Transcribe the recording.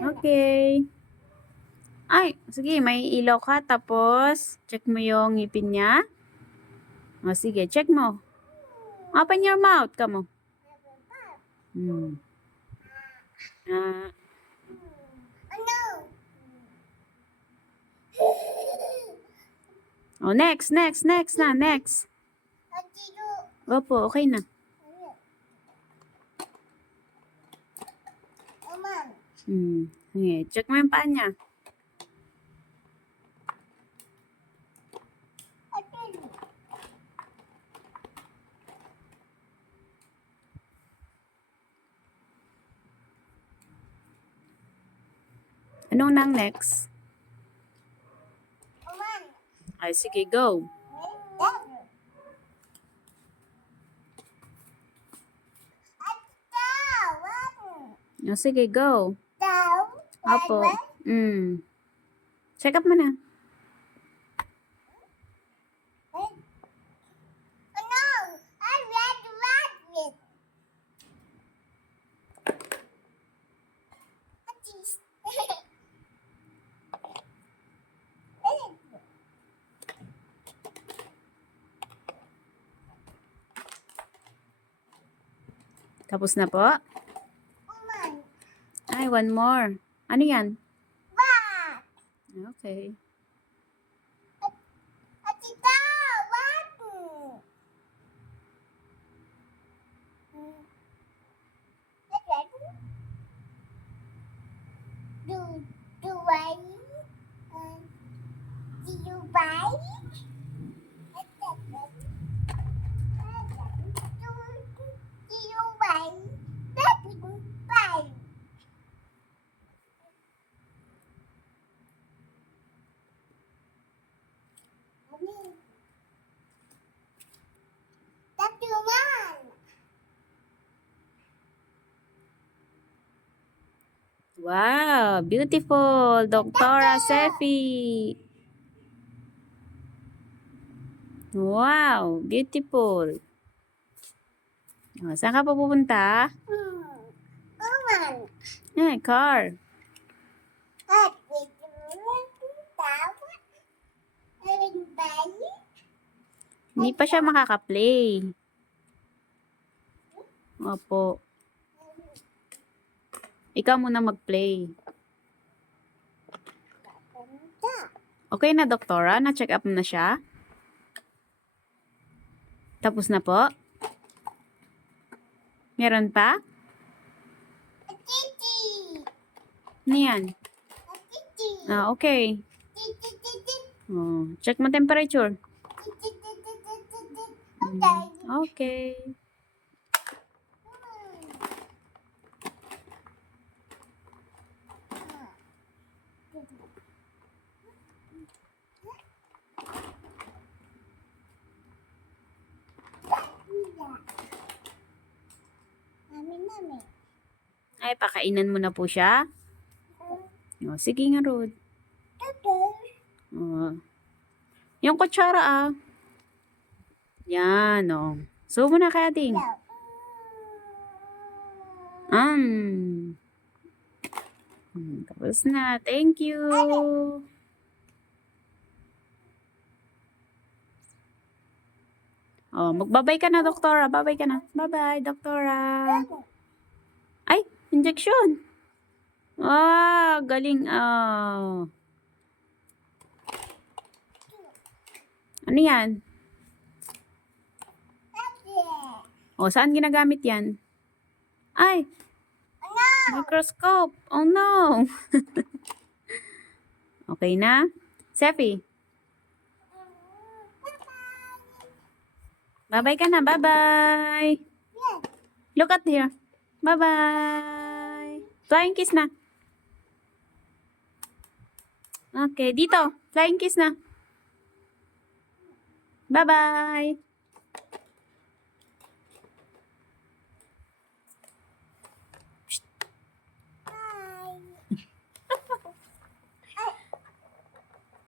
Okay. Ay, sige, may ilaw ka. Tapos, check mo yung ngipin niya. O, sige, check mo. Open your mouth. Come on. Ah, oh, next na, next. Opo, okay na. Okay, check mo yung paa niya. Anong nang next? Ay, sige, go. O, sige, go. Opo. Check up mo na. Tapos na po? Ay, one more. Ano yan? Okay. Wow, beautiful, Dr. Sefi. Wow, beautiful. O, saan ka pa pupunta? Car. Hindi pa siya makaka-play. Opo. Ikaw muna mag-play. Okay na, doktora? Na-check up na siya? Tapos na po? Meron pa? Ano yan? Ah, okay. Oh, check mo temperature. Okay. Ay, pakainan mo na po siya? Oh, sige nga, Rod. Oh. Yung kutsara, ah. Yan, oh. So mo na kaya ding. Tapos na. Thank you. Oh, magbabay ka na, doktora. Babay ka na. Bye-bye, doktora. Ay, injection. Ah, galing. Oh. Ano yan? Oh, saan ginagamit yan? Ay, microscope. Oh, no. Okay na? Sefi. Bye-bye ka na. Bye-bye. Look at here. Bye-bye. Flying kiss na. Okay, dito. Flying kiss na. Bye-bye.